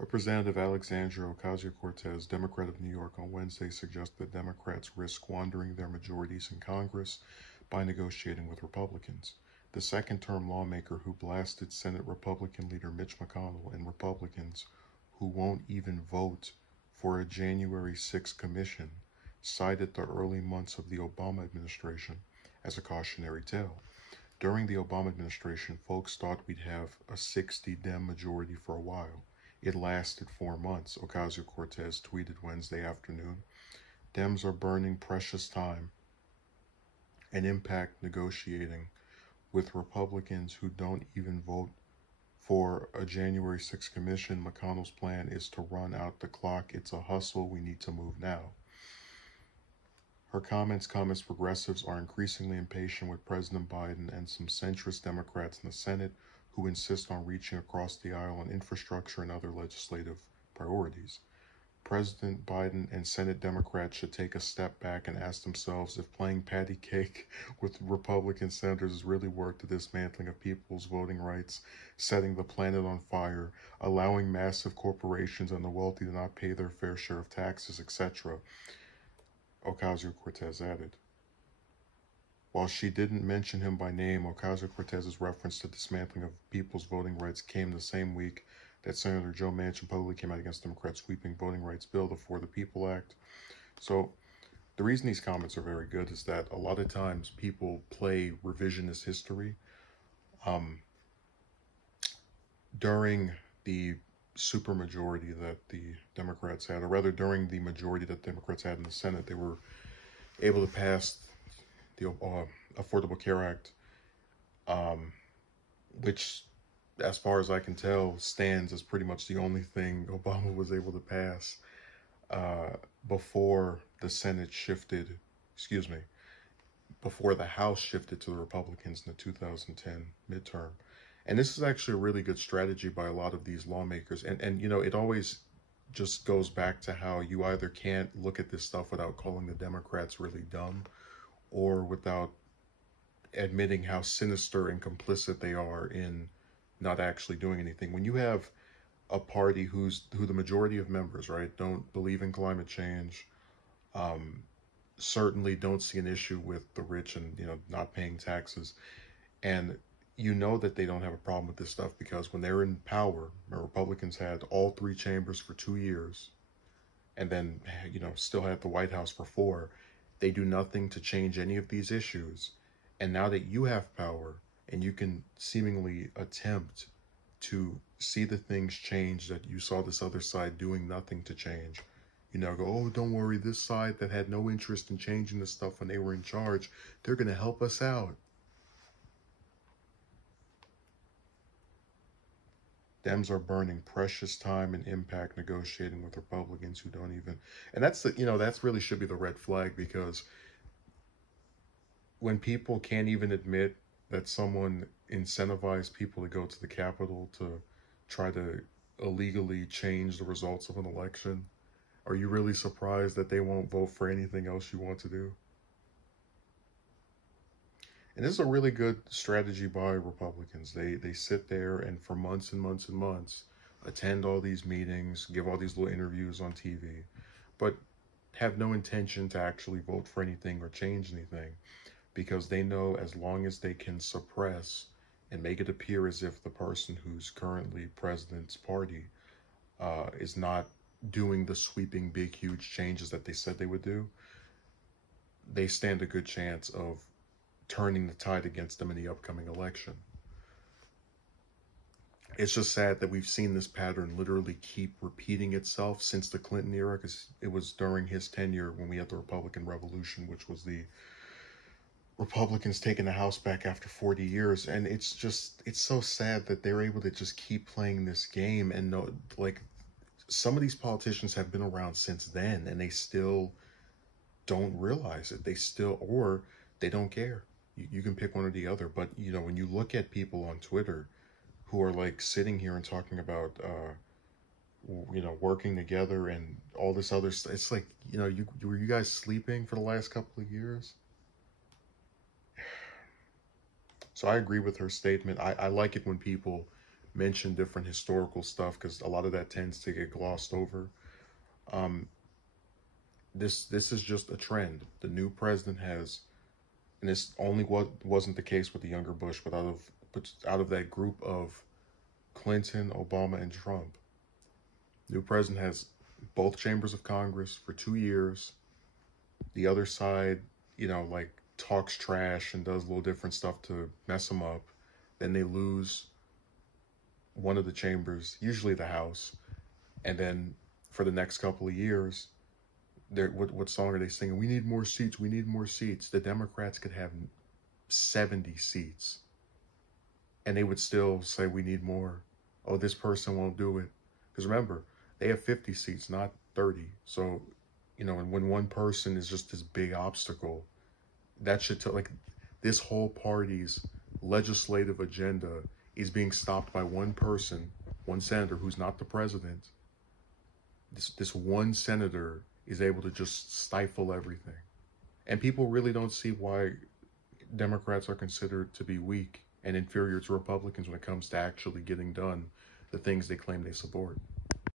Representative Alexandria Ocasio-Cortez, Democrat of New York, on Wednesday suggested that Democrats risk squandering their majorities in Congress by negotiating with Republicans. The second-term lawmaker who blasted Senate Republican leader Mitch McConnell and Republicans who won't even vote for a January 6th commission cited the early months of the Obama administration as a cautionary tale. During the Obama administration, folks thought we'd have a 60 Dem majority for a while. It lasted 4 months, Ocasio-Cortez tweeted Wednesday afternoon. Dems are burning precious time and impact negotiating with Republicans who don't even vote for a January 6th commission. McConnell's plan is to run out the clock. It's a hustle. We need to move now. Her comments progressives are increasingly impatient with President Biden and some centrist Democrats in the Senate who insist on reaching across the aisle on infrastructure and other legislative priorities. President Biden and Senate Democrats should take a step back and ask themselves if playing patty cake with Republican senators is really worth the dismantling of people's voting rights, setting the planet on fire, allowing massive corporations and the wealthy to not pay their fair share of taxes, etc., Ocasio-Cortez added. While she didn't mention him by name, Ocasio-Cortez's reference to dismantling of people's voting rights came the same week that Senator Joe Manchin publicly came out against Democrats' sweeping voting rights bill, the For the People Act. So the reason these comments are very good is that a lot of times people play revisionist history. During the supermajority that the Democrats had, or rather during the majority that Democrats had in the Senate, they were able to pass the Affordable Care Act, which, as far as I can tell, stands as pretty much the only thing Obama was able to pass before the Senate shifted, before the House shifted to the Republicans in the 2010 midterm. And this is actually a really good strategy by a lot of these lawmakers. And you know, it always just goes back to how you either can't look at this stuff without calling the Democrats really dumb, or without admitting how sinister and complicit they are in not actually doing anything. When you have a party who the majority of members, right, don't believe in climate change, certainly don't see an issue with the rich and, you know, not paying taxes, and you know that they don't have a problem with this stuff because when they're in power, the Republicans had all three chambers for 2 years, and then, you know, still had the White House for 4. They do nothing to change any of these issues. And now that you have power and you can seemingly attempt to see the things change that you saw this other side doing nothing to change, you know, go, oh, don't worry, this side that had no interest in changing this stuff when they were in charge, they're going to help us out. Dems are burning precious time and impact negotiating with Republicans who don't even, and that's the, you know, that's really should be the red flag, because when people can't even admit that someone incentivized people to go to the Capitol to try to illegally change the results of an election, are you really surprised that they won't vote for anything else you want to do? And this is a really good strategy by Republicans. They sit there and for months and months and months attend all these meetings, give all these little interviews on TV, but have no intention to actually vote for anything or change anything, because they know as long as they can suppress and make it appear as if the person who's currently president's party is not doing the sweeping, big, huge changes that they said they would do, they stand a good chance of turning the tide against them in the upcoming election. It's just sad that we've seen this pattern literally keep repeating itself since the Clinton era, because it was during his tenure when we had the Republican Revolution, which was the Republicans taking the House back after 40 years. And it's so sad that they're able to just keep playing this game. And no, like, some of these politicians have been around since then and they still don't realize it. Or they don't care. You can pick one or the other. But, you know, when you look at people on Twitter who are like sitting here and talking about, you know, working together and all this other stuff, it's like, you know, were you guys sleeping for the last couple of years? So I agree with her statement. I like it when people mention different historical stuff because a lot of that tends to get glossed over. This is just a trend. The new president has, and this only wasn't the case with the younger Bush, but out of that group of Clinton, Obama, and Trump, new president has both chambers of Congress for 2 years. The other side, like talks trash and does a little different stuff to mess them up. Then they lose one of the chambers, usually the House, and then for the next couple of years, what song are they singing? We need more seats. We need more seats. The Democrats could have 70 seats, and they would still say we need more. Oh, this person won't do it. Because remember, they have 50 seats, not 30. So, and when one person is just this big obstacle, that should tell, like, this whole party's legislative agenda is being stopped by one person, one senator who's not the president. This one senator is able to just stifle everything. And people really don't see why Democrats are considered to be weak and inferior to Republicans when it comes to actually getting done the things they claim they support.